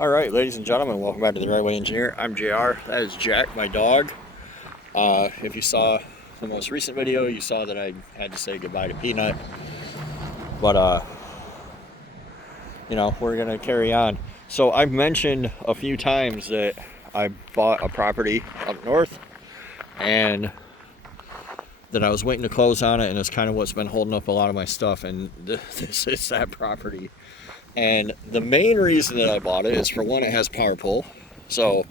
All right, ladies and gentlemen, welcome back to the Driveway Engineer. I'm JR. That is Jack, my dog. If you saw the most recent video, you saw that I had to say goodbye to Peanut. But, we're going to carry on. So I've mentioned a few times that I bought a property up north and that I was waiting to close on it, and it's kind of what's been holding up a lot of my stuff, and this is that property. And the main reason that I bought it is, for one, it has power pole, so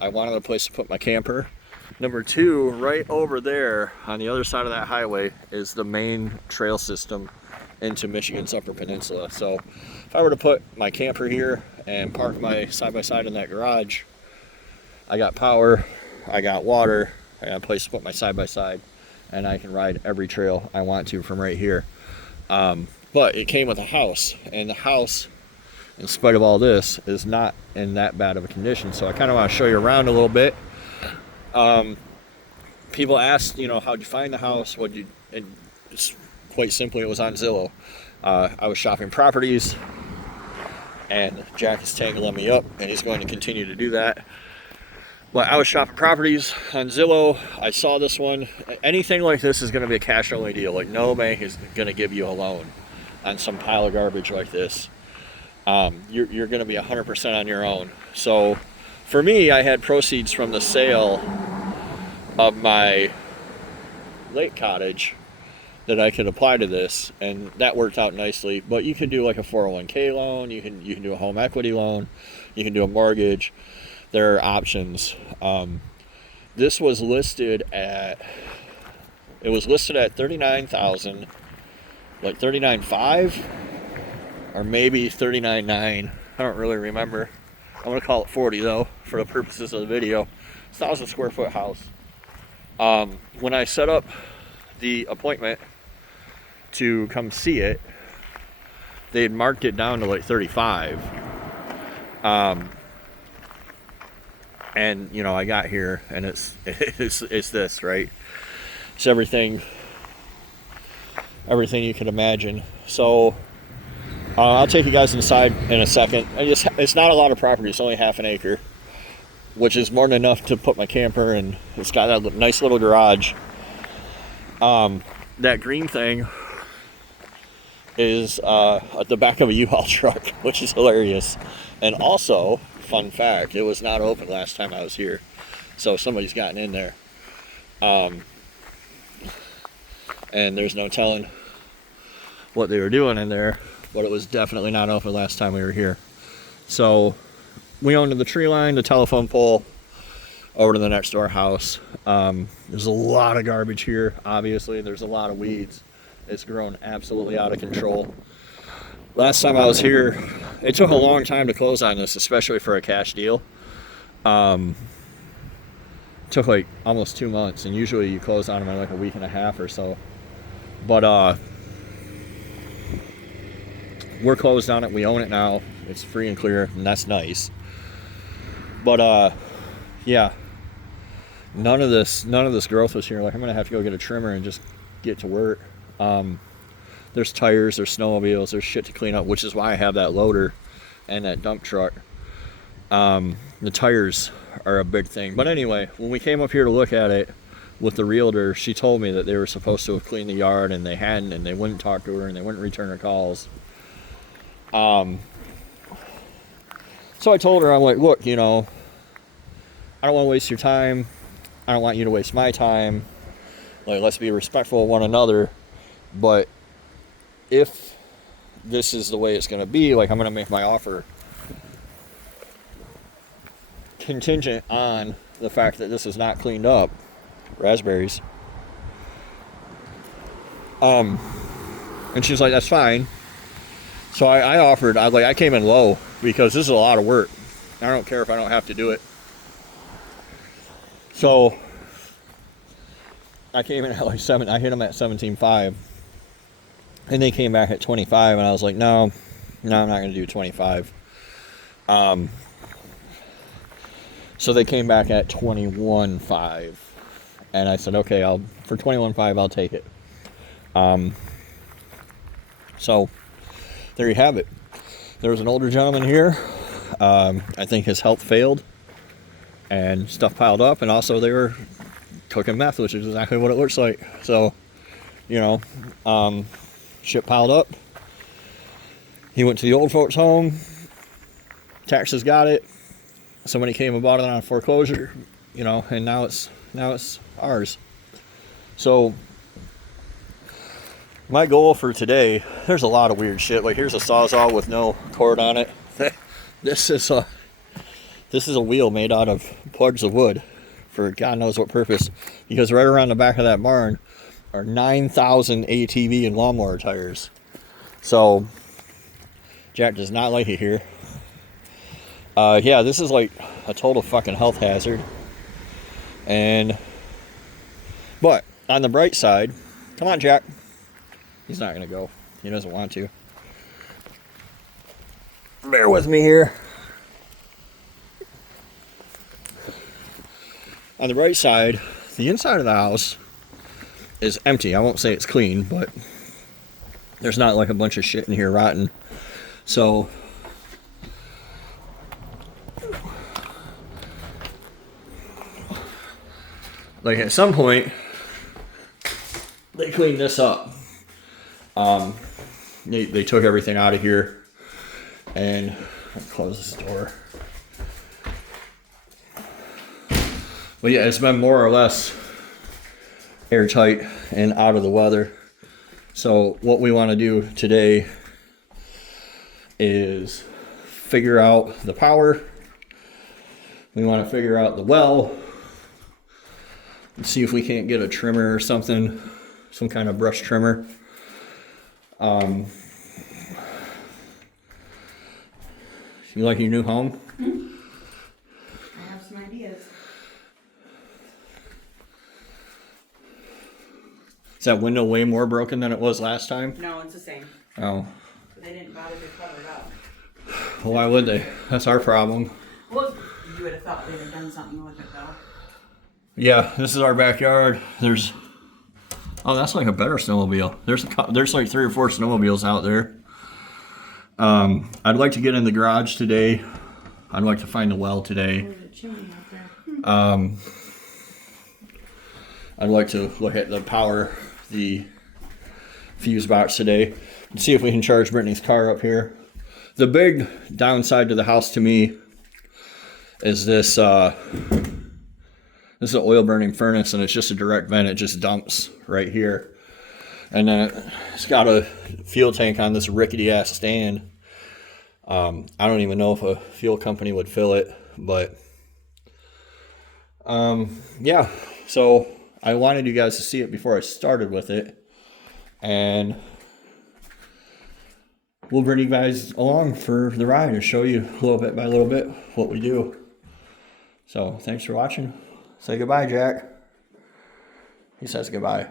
I wanted a place to put my camper. Number two, right over there on the other side of that highway is the main trail system into Michigan's Upper Peninsula. So if I were to put my camper here and park my side-by-side in that garage, I got power, I got water, I got a place to put my side-by-side, and I can ride every trail I want to from right here. But it came with a house, and the house, in spite of all this, is not in that bad of a condition. So I kind of want to show you around a little bit. People asked, how'd you find the house? And just quite simply, it was on Zillow. I was shopping properties, and Jack is tangling me up, and he's going to continue to do that. But I was shopping properties on Zillow. I saw this one. Anything like this is going to be a cash-only deal. Like, no bank is going to give you a loan on some pile of garbage like this. You're going to be 100% on your own. So for me, I had proceeds from the sale of my lake cottage that I could apply to this, and that worked out nicely. But you can do like a 401k loan, you can do a home equity loan, you can do a mortgage. There are options. This was listed at, it was listed at $39,000, like $39,500 or maybe $39,900. I don't really remember. I'm gonna call it 40 though for the purposes of the video. It's a 1,000 square foot house. When I set up the appointment to come see it, they had marked it down to like 35. And I got here, and it's this, right? It's everything you can imagine. So I'll take you guys inside in a second. It's not a lot of property. It's only half an acre, which is more than enough to put my camper in. It's got that nice little garage. That green thing is at the back of a U-Haul truck, which is hilarious. And also, fun fact, it was not open last time I was here, so somebody's gotten in there. And there's no telling what they were doing in there, but it was definitely not open last time we were here. So we owned the tree line, the telephone pole, over to the next door house. There's a lot of garbage here, obviously. There's a lot of weeds. It's grown absolutely out of control. Last time I was here, it took a long time to close on this, especially for a cash deal. Took like almost 2 months, and usually you close on them in like a week and a half or so. But we're closed on it. We own it now. It's free and clear, and that's nice. But yeah, none of this growth was here. Like, I'm gonna have to go get a trimmer and just get to work. There's tires, there's snowmobiles, there's shit to clean up, which is why I have that loader and that dump truck. The tires are a big thing. But anyway, when we came up here to look at it with the realtor, she told me that they were supposed to have cleaned the yard, and they hadn't, and they wouldn't talk to her, and they wouldn't return her calls. So I told her, I'm like, look, I don't want to waste your time. I don't want you to waste my time. Like, let's be respectful of one another. But if this is the way it's going to be, like, I'm going to make my offer contingent on the fact that this is not cleaned up. Raspberries. And she's like, that's fine. So I offered, I came in low because this is a lot of work. I don't care if I don't have to do it. So I came in at like I hit them at 17.5. And they came back at 25, and I was like, no, I'm not going to do 25. So they came back at 21.5, and I said, okay, for 21.5, I'll take it. So there you have it. There was an older gentleman here I think his health failed and stuff piled up, and also they were cooking meth, which is exactly what it looks like. So, you know, shit piled up. He went to the old folks home. Taxes got it. Somebody came and bought it on foreclosure, you know, and now it's ours. So my goal for today, there's a lot of weird shit. Like, here's a Sawzall with no cord on it. This is a wheel made out of plugs of wood for God knows what purpose. Because right around the back of that barn are 9,000 ATV and lawnmower tires. So Jack does not like it here. Yeah, this is like a total fucking health hazard. But on the bright side, come on, Jack. He's not gonna go. He doesn't want to. Bear with me here. On the bright side, the inside of the house is empty. I won't say it's clean, but there's not like a bunch of shit in here rotten. So like at some point they cleaned this up. They took everything out of here, and I'll close this door. But yeah, it's been more or less airtight and out of the weather. So what we want to do today is figure out the power. We want to figure out the well. And see if we can't get a trimmer or something, some kind of brush trimmer. You like your new home? Hmm? I have some ideas. Is that window way more broken than it was last time? No, it's the same. Oh. But they didn't bother to cover it up. Well, why would they? That's our problem. Well, you would have thought they'd have done something with it, though. Yeah, this is our backyard. There's, oh, that's like a better snowmobile. There's like 3 or 4 snowmobiles out there. I'd like to get in the garage today. I'd like to find the well today. There's a chimney out there. I'd like to look at the power, the fuse box today, and see if we can charge Brittany's car up here. The big downside to the house to me is this. This is an oil burning furnace, and it's just a direct vent. It just dumps right here. And then it's got a fuel tank on this rickety ass stand. I don't even know if a fuel company would fill it, but yeah. So I wanted you guys to see it before I started with it, and we'll bring you guys along for the ride and show you a little bit by little bit what we do. So thanks for watching. Say goodbye, Jack. He says goodbye.